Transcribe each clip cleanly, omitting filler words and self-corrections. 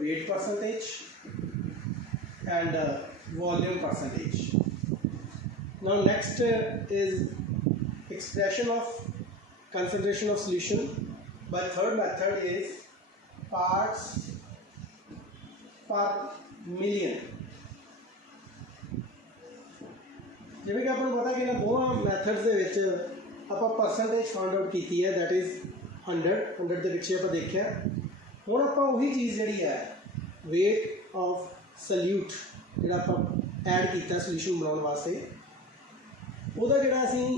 weight percentage and volume percentage. Now next is expression of concentration of solution by third method is parts per million. जिवें कि आपको पता कि इन्हां दोवां methods दे विच आपां परसेंटेज फाइंड आउट की है, दैट इज़ 100 के पिछे आप देखा। हुण आपां उही चीज़ जिहड़ी है वेट ऑफ सल्यूट जिहड़ा आपां ऐड किया सोल्यूशन बनाउण वास्ते, उहदा जिहड़ा असीं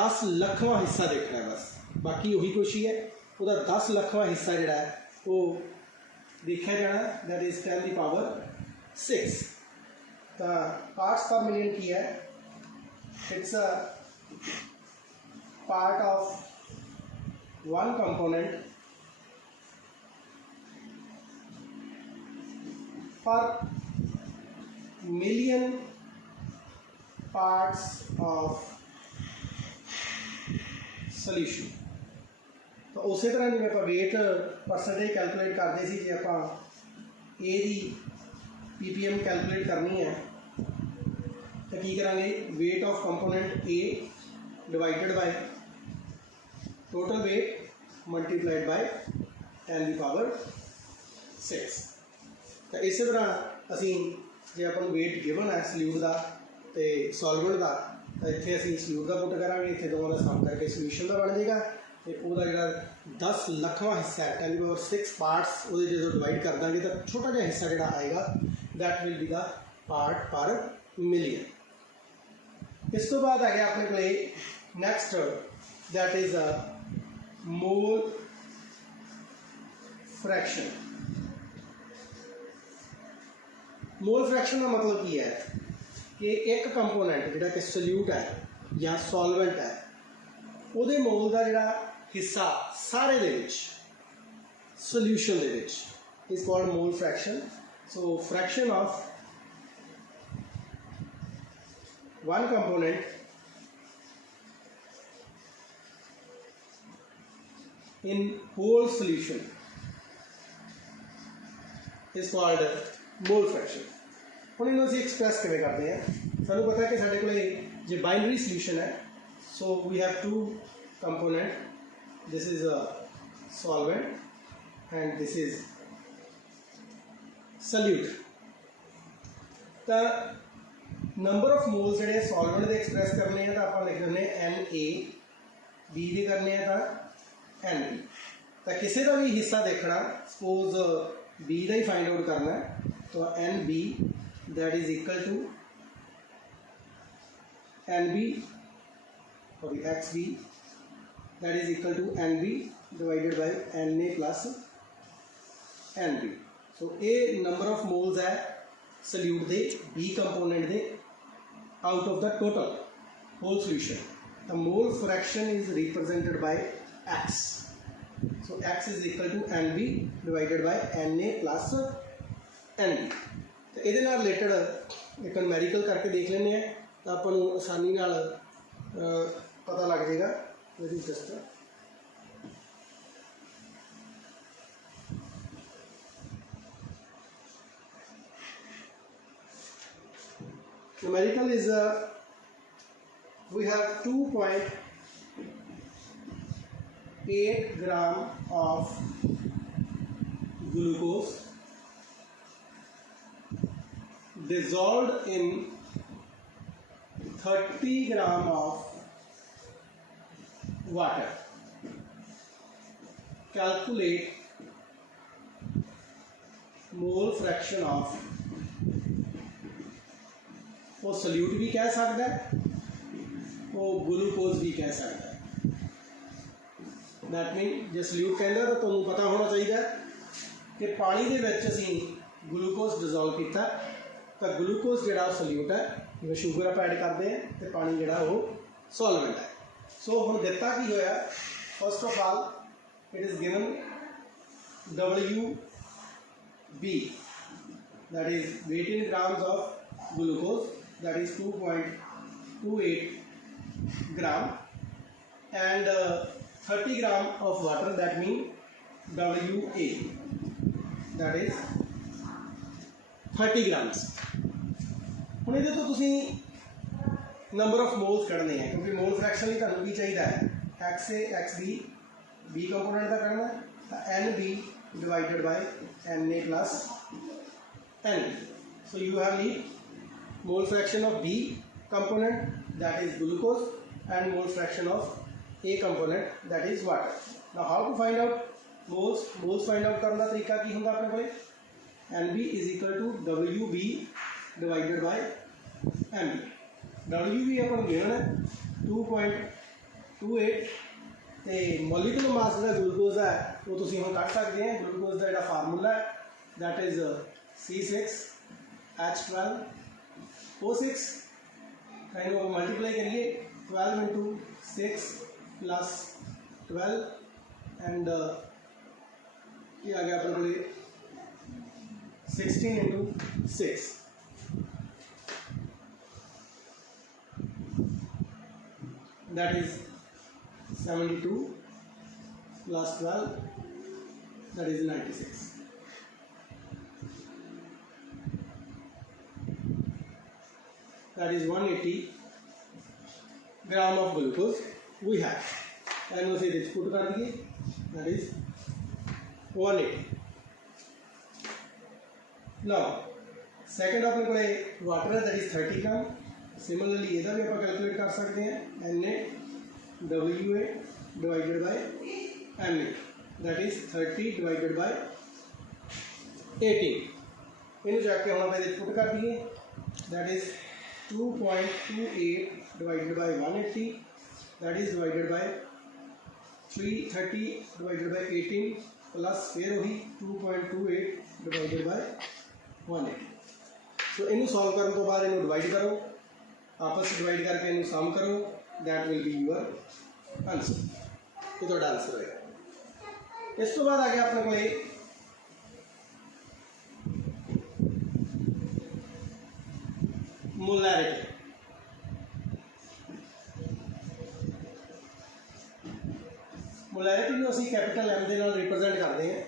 10 लखवां हिस्सा देखना है बस, बाकी उही कुछ ही है। उहदा 10 लखवां हिस्सा जिहड़ा है वो देखा जाना, दैट इज़ 10 की पावर 6। तो पार्ट्स पर मिलियन की है, it's a part of one component per million parts of solution। तो उस तरह जिवें आप वेट परसेंटेज कैलकुलेट करते सी, जे आप ए दी PPM कैलकुलेट करनी है तो की करांगे, weight of component A divided by total weight multiplied by 10 की पावर 6। तो इस तरह असी जे अपन वेट गिवन है सल्यूट का तो सॉल्वेंट का, तो इत्थे असी सल्यूट का पुट करांगे, इत्थे दोवां का सम करके सोल्यूशन का बन जाएगा। तो वह जिहड़ा 10 लखवां हिस्सा है 10 की पावर 6 पार्ट्स, वो जो डिवाइड कर देंगे तो छोटा जिहा हिस्सा जिहड़ा आएगा that will be the part पर मिलियन। इस तो बाद आ गया अपने को next, that is a mole fraction. Mole fraction का मतलब की है कि एक कंपोनेंट जिहड़ा कि सल्यूट है या सॉल्वेंट है, उहदे मोल का जिहड़ा हिस्सा सारे दे विच सल्यूशन दे विच is called mole fraction. So fraction of one component in whole solution is called mole fraction। हम इन्हों से एक्सप्रेस किमें करते हैं, सानू पता है कि साढ़े को जो बाइनरी सोल्यूशन है, so we have two component, this is a solvent and this is solute. तो नंबर ऑफ मोल्स जोड़े सॉल्वेंट के एक्सप्रैस करने हैं तो आप लिख देंगे Na, बी के करने तो Nb। तो किसी का भी हिस्सा देखना, सपोज बी का ही फाइंड आउट करना है, तो Nb that is equal to Nb और Xb that is equal to Nb divided by Na plus Nb। So ये नंबर ऑफ मोल्स है सल्यूट के बी कंपोनेंट के out of the total whole solution। The mole fraction is represented by X। So X is equal to Nb divided by Na plus Nb। तो ये related एक numerical करके देख लेने हैं तो अपन आसानी नाल पता लग जाएगा। Numerical is we have 2.8 gram of glucose dissolved in 30 gram of water। Calculate mole fraction of, वो सल्यूट भी कह सकता है, वो ग्लूकोज भी कह सकता है। दैट मीन जो सल्यूट कहता तो तुहानू पता होना चाहिए कि पानी के विच असीं ग्लूकोज डिजोल्व किया, तो ग्लूकोज जिहड़ा सल्यूट है, जिवें शुगर आप ऐड करते हैं तो पानी जिहड़ा वो सॉल्वेंट है। सो हुण दिता की होया, first of all it is given WB that is weight in grams of glucose, that is 2.28 gram and 30 gram of water, that means WA। That is 30 grams. हुण इहदे तो तुसीं नंबर ऑफ मोल्स कढ़ने हैं, क्योंकि मोल फ्रैक्शन ही तुहानूं की चाहिए है X A X B component का करना तो N B divided by N A plus N. So you have leave mole fraction of B component that is glucose and mole fraction of A component that is water. Now how to find out moles find out करने का तरीका की होंगे अपने को N B is equal to W B divided by M B. W B upon given है 2.28 तो molecular mass जो ग्लूकोज है वो तुम हम कट सकते हैं। ग्लूकोज का जो फार्मूला है that is C6H12O6 in multiply करिए 12 इंटू 6 प्लस 12 एंड ये आ गया अपने को 16 into 6 that is 72 plus 12 that is 96. That is 180 gram of glucose we have and उसे put कर दिए that is 180. Now second अपने को वाटर है that is 30 gram। सिमिलरली इधर भी आप कैलकुलेट कर सकते हैं N A W A divided by M A that is 30 divided by 18 इन जाके हम पे पुट कर दिए that is 2.28 divided by 180 that is divided by 330 divided by 18 plus फिर वही 2.28 डिवाइडेड बाय 180। सो इनू सॉल्व करने तो बाद इनू डिवाइड करो आपस में डिवाइड करके इन्हें सम करो that will be your answer. ये तो आंसर होगा। इस तो बाद आ गया अपने को मोलैरिटी। मोलैरिटी को असीं कैपिटल एम के नाल रिप्रजेंट करते हैं।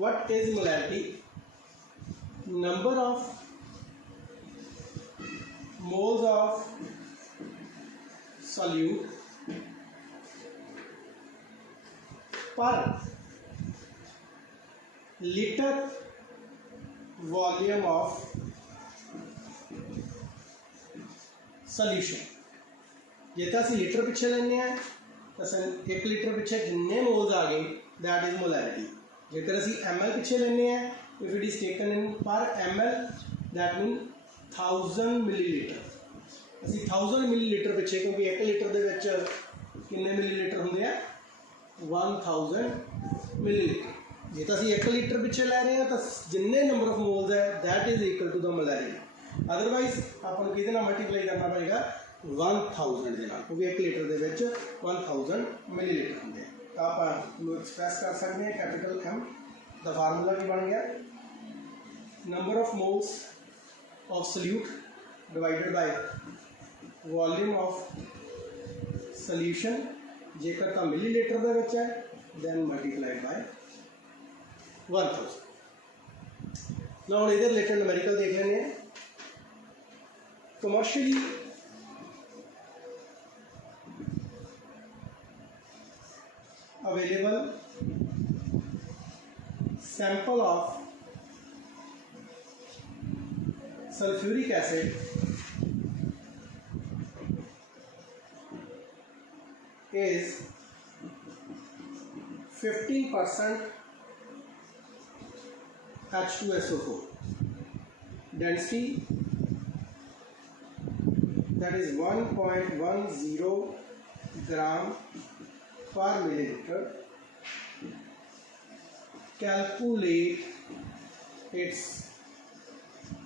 What is molarity? Number of moles of solute per liter volume of solution। जे तो असीं लीटर पिछे लेने हैं तो 1 लीटर पिछे जिन्ने मोल्स आ गए दैट इज मोलैरिटी। जेकर असीं ml पिछे लेने हैं if it is taken in पर ml दैट मीन 1000 मिलीलीटर। असीं 1000 मिलीलीटर पिछे क्योंकि 1 लीटर के कितने मिलीलीटर होंगे 1000 मिलीलीटर। जे तो असीं 1 लीटर पिछे लै रहे हैं तो जिन्ने नंबर ऑफ मोल्स है that is equal to the molarity. Otherwise आपको कि मल्टीप्लाई करना पड़ेगा 1000 के नाल क्योंकि 1 लीटर के 1000 मिलीलीटर होंगे। तो आप एक्सप्रैस कर सकते हैं कैपिटल एम द फार्मूला की बन गया number of moles of solute divided by volume of solution जेकर तो मिलीलीटर दे विच है then multiplied by 1000। now हम इधर रिलेटेड न्यूमेरिकल देख लेंगे। Commercially available sample of sulfuric acid is 15% H2SO4 density that is 1.10 gram per milliliter। Calculate its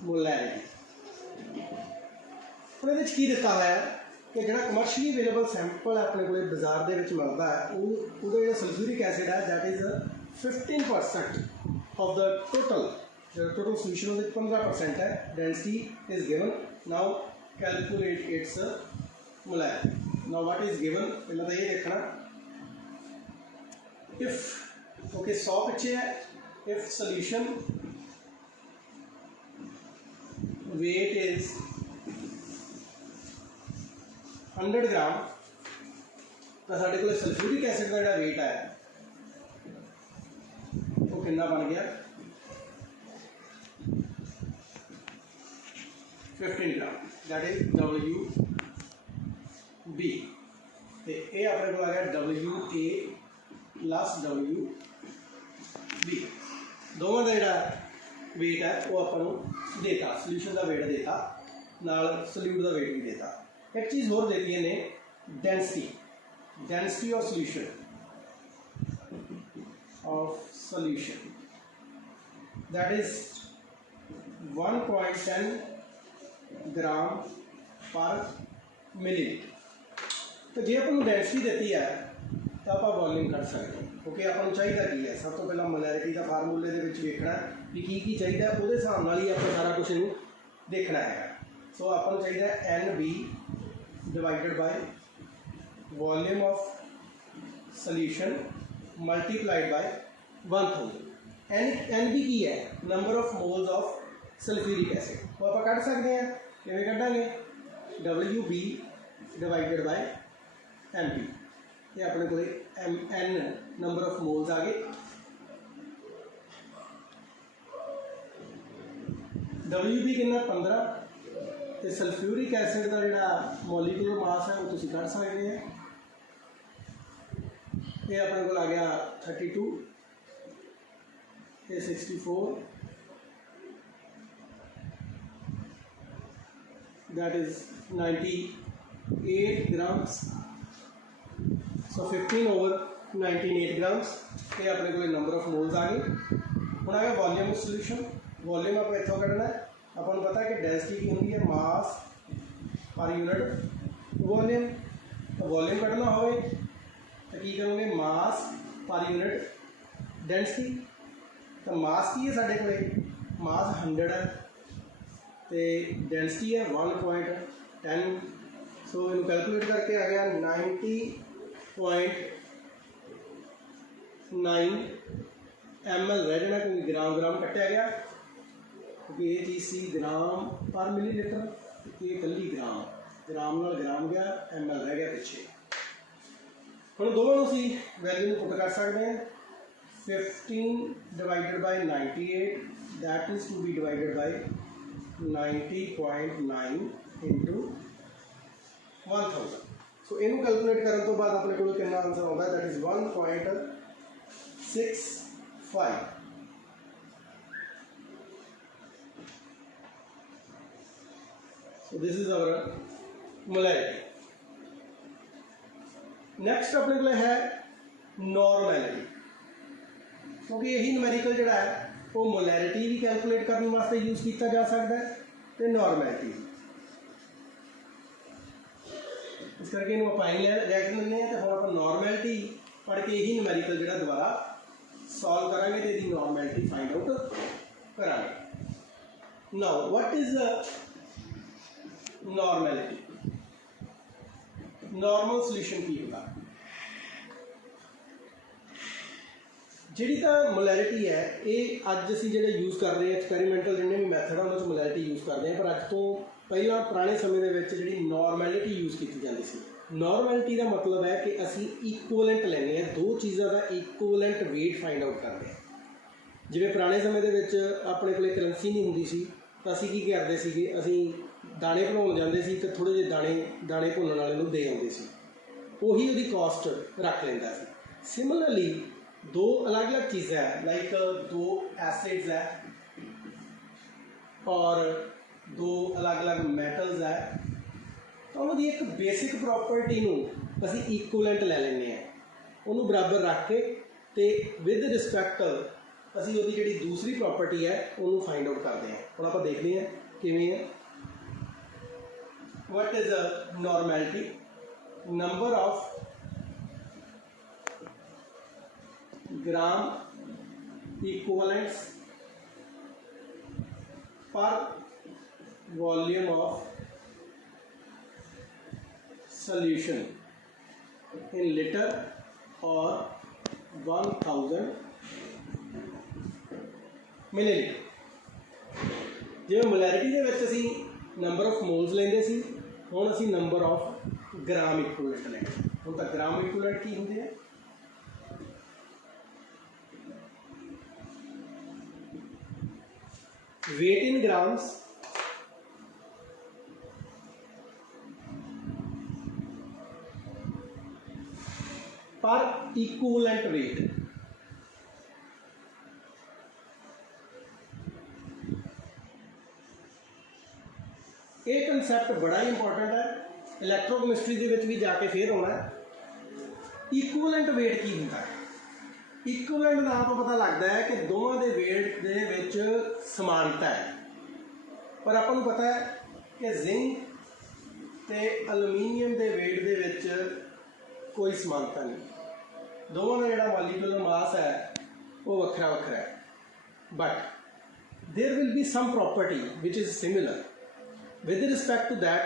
molarity. और ये की दिता है कि जो कमर्शियली अवेलेबल सैंपल अपने को बाजार के मिलता है वो जो सल्फ्यूरिक एसिड है that is 15% of the total जो टोटल सोल्यूशन 15% है। Density is given. Now calculate its molarity. Now what is given पहले तो ये देखना इफ ओके 100 पिछे है if solution weight is 100 ग्राम तो साढ़े को सल्फ्यूरिक एसिड का जो वेट है वो कितना बन गया 15 ग्राम, दैट इज WB। तो ये अपने को आ गया WA प्लस WB, दोवां का जो वेट है वो अपन देता, सोल्यूशन का वेट देता, नाल सल्यूट का वेट भी देता। एक चीज़ होर देती ने density of solution that is 1.10 ग्राम पर मिलीलीटर। तो जो अपन डेंसिटी देती है तो आप वॉल्यूम कट सकते हैं, क्योंकि अपन चाहिए की है सब तो पहला मोलैरिटी का फार्मूले के देखना भी की चाहिए, वो हिसाब नाल ही आप सारा कुछ इनू देखना है। सो अपन चाहिए NB divided by volume of solution multiplied by 1000। NB की है number of moles of sulphuric acid, वो आप कट सकते हैं किमें कटांगे WB डिवाइडेड बाय MP, ये अपने को N नंबर ऑफ मोल्स आ गए। WB कितना 15, तो सल्फ्यूरिक एसिड का जो मॉलिक्यूलर मास है वो तुम कट सकते हैं, ये अपने को आ गया 32, ये 64, that is 98 grams. So 15/98 grams, ये अपने को नंबर ऑफ मोल्स आ गए। हम आ गया वॉल्यूम ऑफ सोल्यूशन, वॉल्यूम आप इतों कढ़ना है, अपन पता है कि डेंसिटी की होंगी है मास पर यूनिट वॉल्यूम। तो वॉल्यूम कढ़ना हो तो की करोगे मास पर यूनिट डेंसिटी। तो मास की है साढ़े को मास 100 है तो डेंसिटी है 1.10। सो इन कैलकुलेट करके आ गया 90.9 ml रह जाना, क्योंकि ग्राम ग्राम कटिया गया, क्योंकि ये चीज़ सी ग्राम पर मिलीलीटर, ये कली ग्राम नाल ग्राम गया, ml रह गया पिछे। हम दोनों सी वैल्यू पुट कर सकते हैं 15 divided by 98 that is to be divided by 90.9 into 1000। So इनू कैलकुलेट करने तो बाद अपने को कितना आंसर आता है, that is 1.65। So this is our molarity. Next अपने को है नॉर्मैलिटी, क्योंकि यही न्यूमेरिकल जोड़ा है वो मोलैरिटी भी कैलकुलेट करने वास्ते यूज किया जा सकता है तो नॉर्मैलिटी। इस करके इन्हें आप रिएक्शन लेने हैं, तो हम आप नॉर्मैलिटी पढ़ के यही न्यूमेरिकल जोड़ा दोबारा सॉल्व करांगे तो इसकी नॉर्मैलिटी फाइंड आउट करांगे। Now what is normality, normal solution की होगा जी। तो मोलैरिटी है ये अज असी जो यूज़ कर रहे हैं एक्सपैरीमेंटल जिन्हें भी मैथड है उन्होंने मोलैरिटी यूज़ करते हैं, पर अज तो पहला पुराने समय के जी नॉर्मैलिटी यूज़ की जाती सी। नॉर्मैलिटी का मतलब है कि असी इक्वलेंट लेने हैं, दो चीज़ों का इक्वलेंट वेट फाइंड आउट करते हैं। जिवें पुराने समय के अपने को करंसी नहीं होंगी सी, तो असी की करते थे, असी दाने बनाने जाते थे तो थोड़े जे दाने भुनने वाले नूं दे आते सी, उही उहदी कॉस्ट रख लेंदा सी। सिमिलरली दो अलग अलग चीज़ें हैं, लाइक दो एसिड्स है और दो अलग अलग मैटल्स है, तो उन्होंने एक बेसिक प्रॉपर्टी नूं असीं इक्वलेंट ले लेने हैं, उन्होंने बराबर रख के ते विद रिस्पैक्ट असीं उहदी जिहड़ी दूसरी प्रॉपर्टी है उन्होंने फाइंड आउट करते हैं। हुण आपां देखते हैं किवें है। What is a normality? Number of gram equivalents per volume of solution in liter or 1000 millilitre. जिवें मोलैरिटी दे विच असीं नंबर ऑफ मोल्स लैंदे सी, हुण असीं नंबर ऑफ ग्राम इक्विवेलेंट लैंदे। हुण तां ग्राम इक्विवेलेंट की हुंदे आ? वेट इन ग्राम्स पर इक्विवेलेंट वेट। ये कंसैप्ट बड़ा ही इंपॉर्टेंट है, इलैक्ट्रोकैमिस्ट्री दे विच भी जाके फिर आना है। इक्विवेलेंट वेट की होंदा है? इक्विवेलेंट नाम तो पता लगता है कि दोवां दे वेट दे विच समानता है, पर आपां नूं पता है कि जिंक ते एलूमीनियम दे वेट दे विच कोई समानता नहीं। दोवां दा जिहड़ा मॉलिक्यूलर मास है वो वखरा वखरा है, but there will be some property which is similar. With respect to that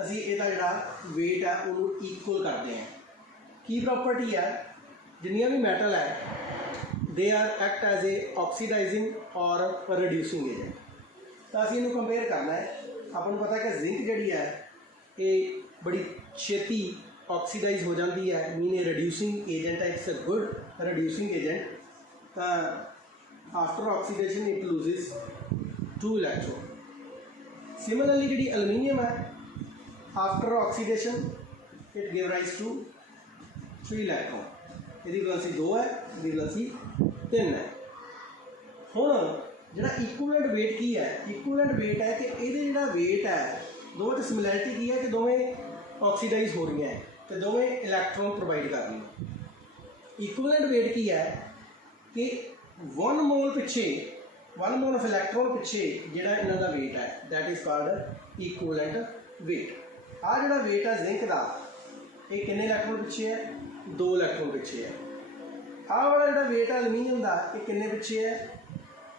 असीं इहदा जिहड़ा वेट है उहनूं इक्वल करते हैं। की प्रॉपर्टी है? जिन्नियां भी मैटल है they are act as a oxidizing और रिड्यूसिंग एजेंट। तो असीं इहनूं कंपेयर करना है। आपां नूं पता है कि जिंक जिहड़ी है ये बड़ी छेती ऑक्सीडाइज हो जाती है, मीन ए रिड्यूसिंग एजेंट है, it's a good reducing agent. तो after oxidation it loses 2 electron. Similarly जी एलूमीनियम है, after oxidation it give rise to 3 electron. यदि वैलेंसी 2 है, यदि वैलेंसी 3 है। हुण जिहड़ा इक्विवेलेंट वेट की है? इक्विवेलेंट वेट है कि इहदे जिहड़ा वेट है दोवें च सिमिलैरिटी की है कि दोवें ऑक्सीडाइज हो रही हैं तो दोवें इलैक्ट्रॉन प्रोवाइड कर रही हैं। इक्विवेलेंट वेट की है कि 1 मोल पिछे 1 मोल ऑफ इलैक्ट्रॉन पिछे जिहड़ा इन्हां दा वेट है that is called equivalent weight. आ जिहड़ा वेट है जिंक दा ये किन्ने इलैक्ट्रॉन पिछे है? 2 इलैक्ट्रॉन पिछे है। आ वाला जिहड़ा वेट है एलूमीनियम दा ये किन्ने पिछे है?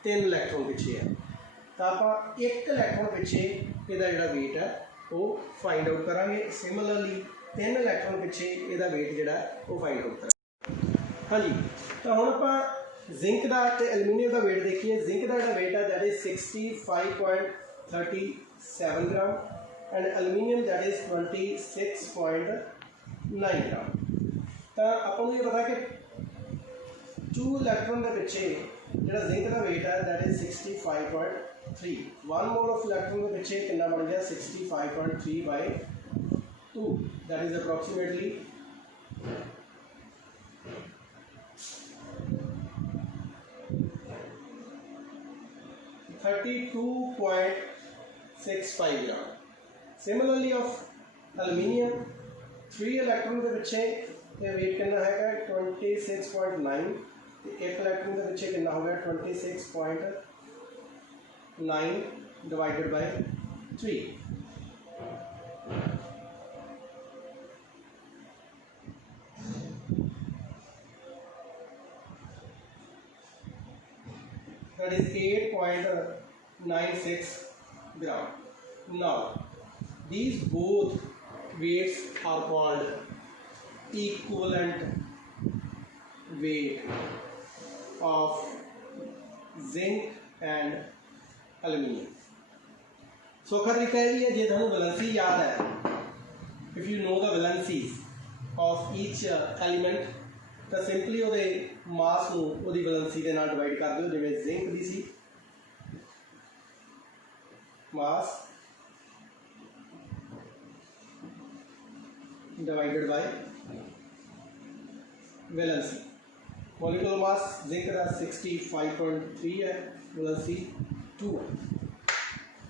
3 इलैक्ट्रॉन पिछे है। तो आप 1 इलैक्ट्रॉन पिछे इहदा जिहड़ा वेट है वो फाइंड आउट करांगे। सिमिलरली 3 इलैक्ट्रॉन पिछे इहदा वेट जिहड़ा वो फाइंड आउट करांगे। हाँ जी, तो हुण आपां जिंक दा ते एलूमीनियम दा वेट देखिए। जिंक दा जिहड़ा वेट है that is 65.37 gram and aluminium that is 26.9 gram. तो आपां नूं ये पता कि 2 इलैक्ट्रॉन के पिछे जिहड़ा जिंक का वेट है that is 65.3। 1 mole of electron के पिछे कितना बन गया? 65.3/2 that is approximately 32.65 gram. Similarly of aluminium 3 electron के पिछे वेट कितना है? 26.9। एक इलैक्ट्रॉन के पिछे कितना हो गया? 26.9 divided by 3। that is 8.96 gram. Now these both weights are called equivalent weight of zinc and aluminium. सौखा तरीका यह भी है, जे थानू वैलेंसी याद है, if you know the valencies of each element तो सिंपली वो मास नू उहदी वैलेंसी के नाल डिवाइड कर दो। जिवें जिंक दी सी mass divided by valency. Molecular mass zinc का 65.3 है, वैलेंसी 2 है।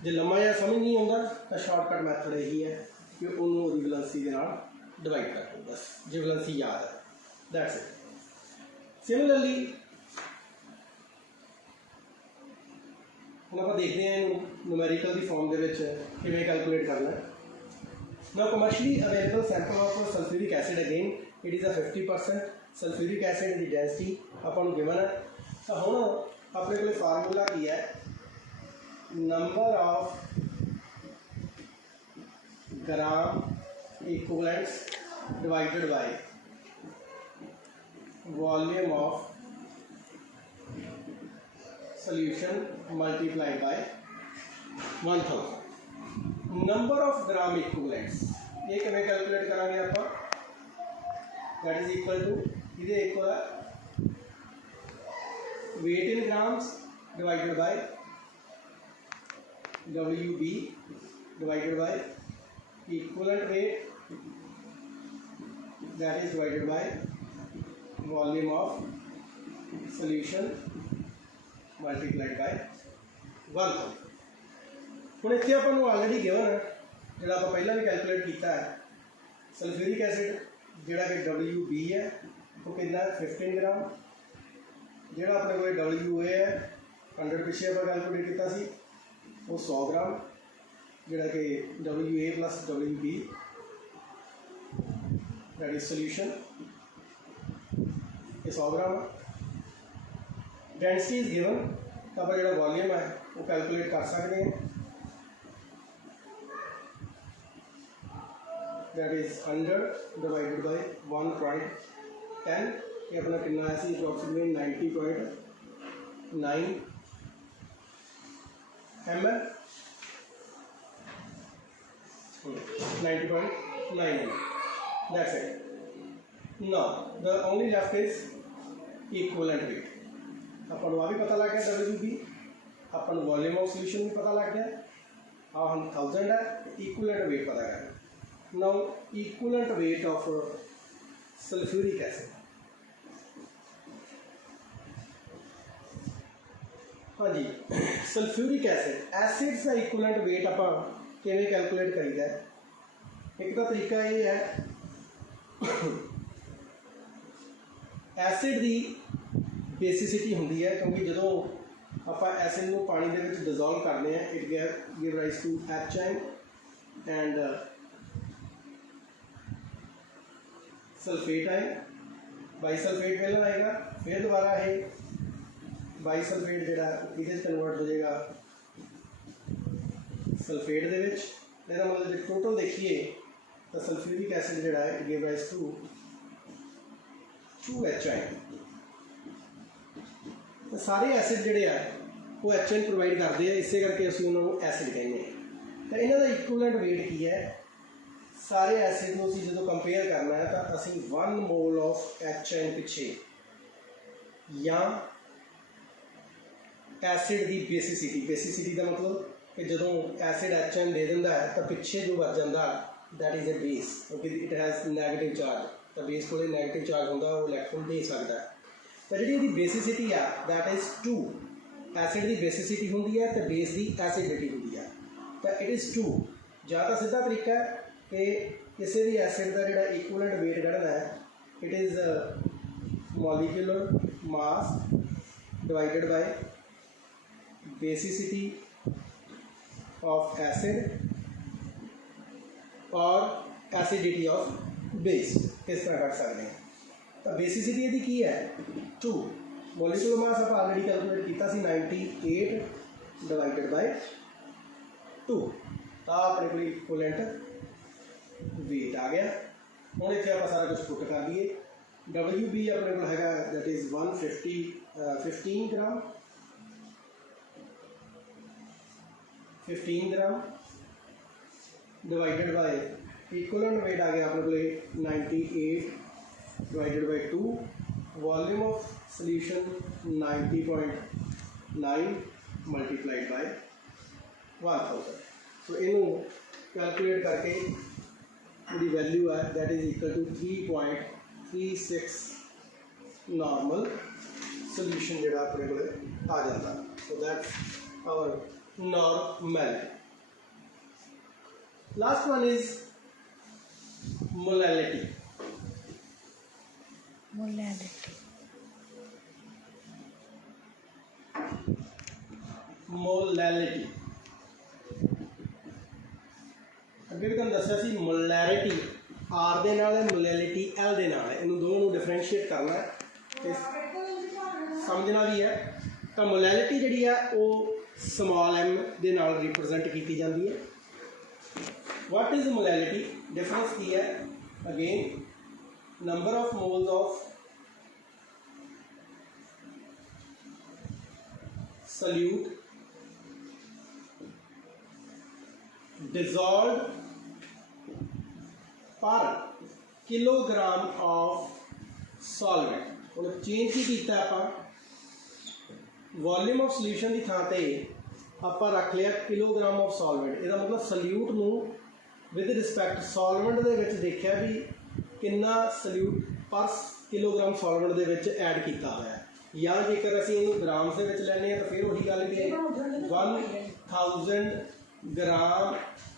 जो लम्बा या समझ नहीं आता तो शॉर्टकट मैथड यही है कि उन्होंने वैलेंसी के नाल डिवाइड कर दो, बस जो वैलेंसी याद है दैट्स इट। सिमिलरली हम आप देखते हैं न्यूमेरिकल की फॉर्म के किमें कैलकुलेट करना है। Now commercially available sample of sulphuric acid again it is a 50% sulphuric acid की डेंसिटी अपन गिवन है। तो हम अपने को फार्मूला की है number of gram equivalents divided by volume of solution multiplied by 1000. Number of gram equivalents ये किमें calculate करांगे आप, दैट इज इक्वल टू ये equal weight in grams divided by WB divided by equivalent wait that is divided by volume of solution multiplied by 1000. ਹੁਣ ਇੱਥੇ ਆਪਾਂ ਨੂੰ already given ਹੈ ਜਿਹੜਾ ਆਪਾਂ ਪਹਿਲਾਂ ਵੀ ਕੈਲਕੂਲੇਟ ਕੀਤਾ ਹੈ ਸਲਫਿਊਰਿਕ ਐਸਿਡ ਜਿਹੜਾ ਕਿ WB ਹੈ ਉਹ ਕਿੰਨਾ 15 ਗ੍ਰਾਮ, ਜਿਹੜਾ ਆਪਣੇ ਕੋਲ WA ਹੈ 100 ਪਿੱਛੇ ਆਪਾਂ ਕੈਲਕੂਲੇਟ ਕੀਤਾ ਸੀ ਉਹ 100 ਗ੍ਰਾਮ, ਜਿਹੜਾ ਕਿ WA plus WB that is solution ਇਹ 100 ਗ੍ਰਾਮ. ਡੈਂਸਿਟੀ ਇਜ਼ ਗਿਵਨ ਤਾਂ ਆਪਾਂ ਜਿਹੜਾ ਵੋਲੀਅਮ ਹੈ ਉਹ ਕੈਲਕੂਲੇਟ ਕਰ ਸਕਦੇ ਹਾਂ, that is 100 divided by 1.10 ये अपना कितना है approximate 90.9 ml 90.9 ml. That's it. Now the only left is equivalent weight. अपन को भी पता लग गया WB, upon volume of solution भी पता लग गया, हाँ हम 1000 है, इक्विवेलेंट वेट पता करना. Now equivalent weight of sulfuric acid. हाँ जी सल्फ्यूरिक एसिड्स का इक्विवेलेंट वेट आप किवें कैलकुलेट करीदा है. एक तो तरीका ये है एसिड की बेसिसिटी होंदी है, क्योंकि जो आप एसिड को पानी के डिजोल्व करते हैं it give rise to HN and sulphate आए, बाईसल्फेट पहला आएगा, फिर दोबारा है बाईसल्फेट जोड़ा ये कन्वर्ट हो जाएगा सल्फेट दे विच. इसका मतलब जो टोटल देखिए तो सल्फ्यूरिक एसिड जोड़ा है गिव राइज टू 2HN. तो सारे एसिड जोड़े है वो HN प्रोवाइड करते हैं, इस करके असं उन्होंने एसिड कहने हैं. तो इन्हों का इक्विवेलेंट वेट की है, सारे एसिड को जो कंपेयर करना है तो असी 1 मोल ऑफ HN पिछे या एसिड की बेसिसिटी का मतलब कि जो एसिड HN दे दिंदा है तो पिछे जो बच जाता दैट इज़ ए बेस, क्योंकि इट हैज़ नैगेटिव चार्ज, तो बेस को नैगेटिव चार्ज होंगे वो इलैक्ट्रॉन दे सकता है. तो जी बेसिसिटी है दैट इज़ 2, एसिड की बेसिसिटी होंगी है तो बेस की एसिडिटी होंगी है, तो इट इज़ 2. या तो सीधा तरीका है कि किसी भी एसिड का जो इक्विवेलेंट वेट कढ़ना है it is molecular mass divided bye basicity of acid और एसिडिटी ऑफ बेस, इस तरह कर सकते हैं. तो बेसिसिटी यदि की है 2, मॉलिक्यूलर मास आप ऑलरेडी कैलकुलेट किया 98 डिवाइडेड बाय 2, तो अपने को इक्विवेलेंट वेट आ गया. हूँ इतने आप सारा कुछ पुट कर लिए. WB अपने को है that is 15 gram 15 gram divided by equivalent weight आ गया अपने को 98 divided by 2, volume of solution 90.9 multiplied by 1000. तो इनू कैलकुलेट करके पूरी वैल्यू है that is equal to 3.36 normal solution जो अपने को आ जाता. So that's our normality. Last one is molality. अगे भी तुम दसिया सी मोलैरिटी आर दे नाल है, मोलैलिटी एल दे नाल है, इन दोनों को डिफरेंशिएट करना है ते समझना भी है. तो मोलैलिटी जी है वो स्मॉल m दे नाल रिप्रजेंट की जाती है. What is molality? डिफरेंस की है again number of moles of solute dissolved per kilogram of solvent। ਹੁਣ चेंज की किया आप वॉल्यूम ऑफ सोल्यूशन की थां ते ਆਪਾਂ रख लिया किलोग्राम ऑफ सॉल्वेंट। ਇਹਦਾ मतलब सल्यूट ਨੂੰ विद रिस्पैक्ट सॉल्वेंट ਦੇ ਵਿੱਚ ਦੇਖਿਆ ਵੀ किन्ना सल्यूट पर किलोग्राम सॉल्वेंट ਦੇ ਵਿੱਚ ऐड किया होया है, या जेकर ਅਸੀਂ ਇਹਨੂੰ ग्राम्स ਦੇ ਵਿੱਚ ਲੈਣੇ ਆ ਤਾਂ ਫਿਰ ਉਹੀ ਗੱਲ ਕਿ 1000 ग्राम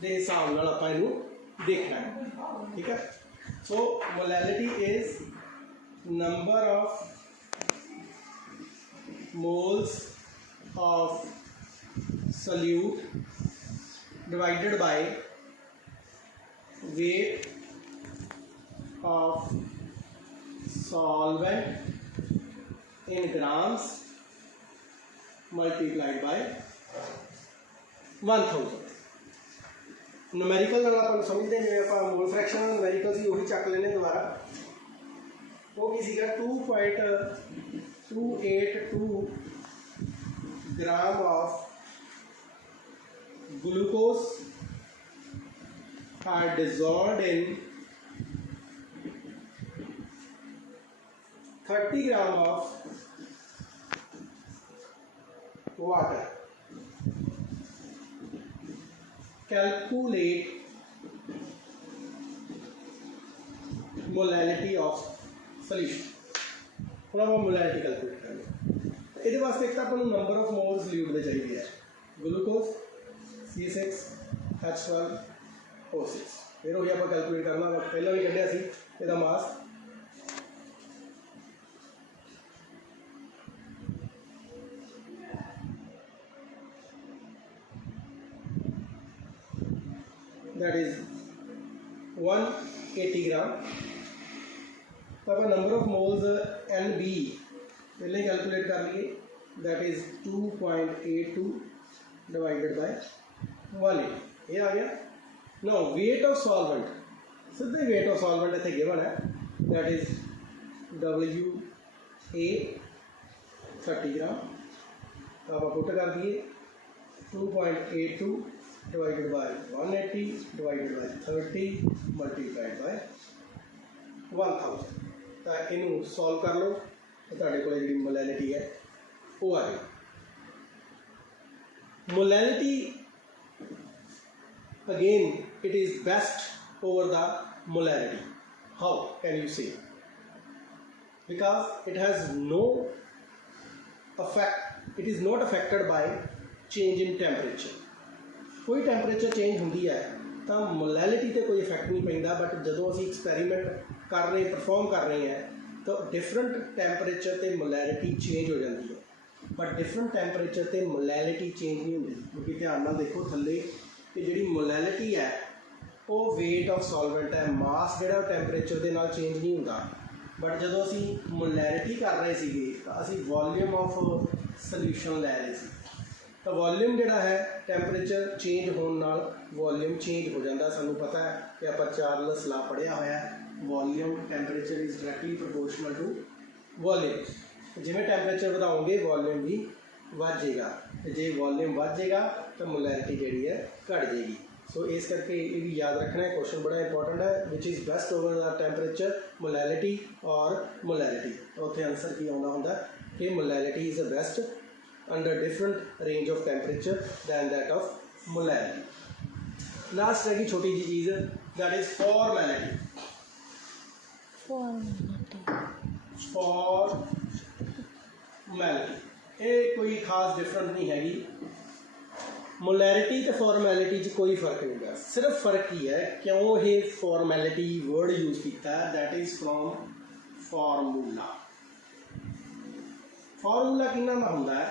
ਦੇ ਹਿਸਾਬ ਨਾਲ ਆਪਾਂ ਇਹਨੂੰ देखना है। ठीक है, so molality is number of moles of solute divided by weight of solvent in grams multiplied by 1000। Numerical अपन समझते हैं, जिवें आप मोल फ्रैक्शन न्यूमेरिकल सी वही चक लेने दोबारा। वो की सीगा 2.282 gram of glucose are dissolved in 30 gram of water। Calculate molality of solution। ਹੁਣ ਆਪਾਂ मोलैलिटी कैलकुलेट करनी। ਇਹਦੇ ਵਾਸਤੇ ਇੱਕ ਤਾਂ ਆਪਾਂ ਨੂੰ ਨੰਬਰ ਆਫ ਮੋਲਸ ਸੋਲਿਊਟ ਦੇ ਚਾਹੀਦੇ ਆ, ਗਲੂਕੋਜ਼ C6H12O6। ਫਿਰ ਉਹੀ ਆਪਾਂ ਕੈਲਕੂਲੇਟ ਕਰਨਾ, ਪਹਿਲਾਂ ਵੀ ਕੱਢਿਆ ਸੀ ਇਹਦਾ ਮਾਸ। that is 180 ग्राम। तो आप नंबर ऑफ मोल्स NB पहले कैलकुलेट कर लिए, दैट इज 2.82 डिवाइडेड बाय 180। ये आ गया। नो वेट ऑफ सॉल्वेंट, सीधे वेट ऑफ सॉल्वेंट इतने गिवन है, दैट इज WA 30 ग्राम। तो आप पुट कर दिए 2.82 divided by 180 divided by 30 multiplied by 1000। तो इनू सॉल्व कर लो तो तुहाडे कोल जिहड़ी मोलैलिटी है वो आ गई। Molality again it is best over the molarity. How can you say? Because it has no affect, it is not affected by change in temperature. कोई टैंपरेचर चेंज होंदी है तो मोलैलिटी ते कोई इफेक्ट नहीं पैंदा, बट जदों असीं एक्सपैरीमेंट कर रहे परफॉर्म कर रहे हैं तो डिफरेंट टैंपरेचर ते मोलैलिटी चेंज हो जाती है, बट डिफरेंट टैंपरेचर ते मोलैलिटी चेंज नहीं होती। क्योंकि ध्यान नाल देखो थल्ले कि जिहड़ी मोलैलिटी है वो वेट ऑफ सॉल्वेंट है, मास जिहड़ा टैंपरेचर के नाल चेंज नहीं होता। बट जदों असीं मोलैरिटी कर रहे थे तो असीं वॉल्यूम ऑफ सोल्यूशन लै रहे थे, तो वॉल्यूम जिहड़ा है टैंपरेचर चेंज होने नाल वॉल्यूम चेंज हो जाता। सानू पता है कि आप चार्ल्स लॉ पढ़िया होया, volume temperature is directly proportional to volume. जिवें टैंपरेचर बढ़ाओगे वॉल्यूम भी बढ़ जाएगा, जे वॉल्यूम बढ़ जाएगा तो मोलैरिटी जिहड़ी है घट जाएगी। सो इस करके ये भी याद रखना है, क्वेश्चन बड़ा इंपॉर्टेंट है, which is best over the temperature molality और मोलैरिटी। तो उत्थे आंसर की आउंदा हुंदा कि molality is the best under different range of temperature than that of molarity। Last रहेगी छोटी जी चीज़, that is formality। formality ये कोई खास डिफरेंट नहीं हैगी। मोलैरिटी तो फॉर्मैलिटी च कोई फर्क नहीं है, सिर्फ फर्क ही है क्यों ये फॉर्मैलिटी वर्ड यूज किया है, that is from formula. Formula किन्ना दा हुंदा है?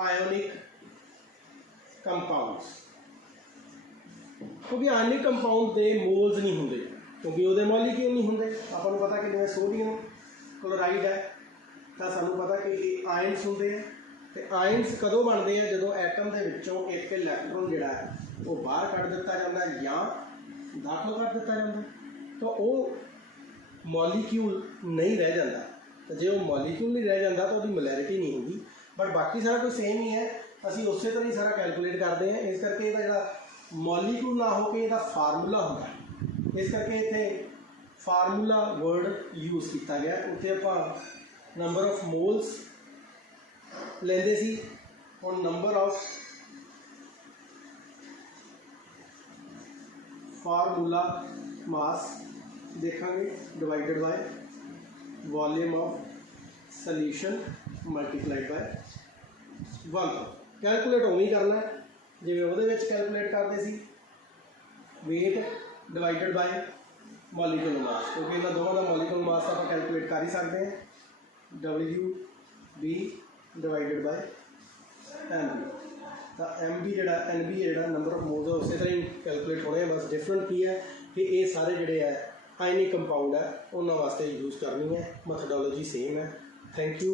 Ionic compounds. क्योंकि आयोनिक कंपाउंड के मोल्स नहीं होंगे, क्योंकि वो मॉलिक्यूल नहीं होंगे। आपको पता कि जिवें सोडियम क्लोराइड है तो सानू पता कि आयन्स होंगे, तो आयन्स कदों बनते हैं? जो एटम के विचों एक इलैक्ट्रॉन जिहड़ा है वो बाहर कढ़ दिता जाता है या दाखिल कर दिता जाता है, तो वो मॉलिक्यूल नहीं रह जाता। तो जो मॉलिक्यूल नहीं रह जाता तो उसकी मोलैरिटी नहीं होगी। बट बाकी सारा कुछ सेम ही है, ਅਸੀਂ ਉਸੇ ਤਰ੍ਹਾਂ ਹੀ ਸਾਰਾ ਕੈਲਕੂਲੇਟ ਕਰਦੇ ਹਾਂ। ਇਸ ਕਰਕੇ ਇਹਦਾ ਜਿਹੜਾ ਮੋਲੀਕੂਲ ਨਾ ਹੋ ਕੇ ਇਹਦਾ ਫਾਰਮੂਲਾ ਹੁੰਦਾ ਹੈ, ਇਸ ਕਰਕੇ ਇੱਥੇ ਫਾਰਮੂਲਾ ਵਰਡ ਯੂਜ਼ ਕੀਤਾ ਗਿਆ। ਉੱਥੇ ਆਪਾਂ ਨੰਬਰ ਆਫ ਮੋਲਸ ਲੈਂਦੇ ਸੀ, ਹੁਣ ਨੰਬਰ ਆਫ ਫਾਰਮੂਲਾ ਮਾਸ ਦੇਖਾਂਗੇ divided by volume of solution multiplied by 1। Calculate उवें ही करना है जिवें उहदे विच कैलकुलेट करते सी, weight divided by molecular mass, क्योंकि इन्हां दोवां दा मॉलीक्यूलर मास आपां कैलकुलेट कर ही सकते हैं। WB डिवाइडेड बाय MB, तो MB जिहड़ा NB जिहड़ा नंबर ऑफ मोल्स उस तरह ही कैलकुलेट होने, बस डिफरेंट की है कि ये सारे जिहड़े है आयनिक कंपाउंड है उन्होंने वास्ते यूज़ करनी है, मैथडोलॉजी सेम है। Thank you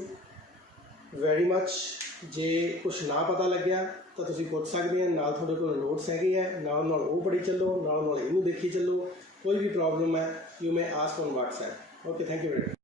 very much. जे कुछ ना पता लग्या तो तुसीं पुछ सकते हैं, नाल तुहाडे कोल नोट्स हैगे है, नाल नाल वो पढ़ी चलो, नाल नाल इहनूं देखी चलो। कोई भी प्रॉब्लम है you may ask on WhatsApp। Okay, thank you very much.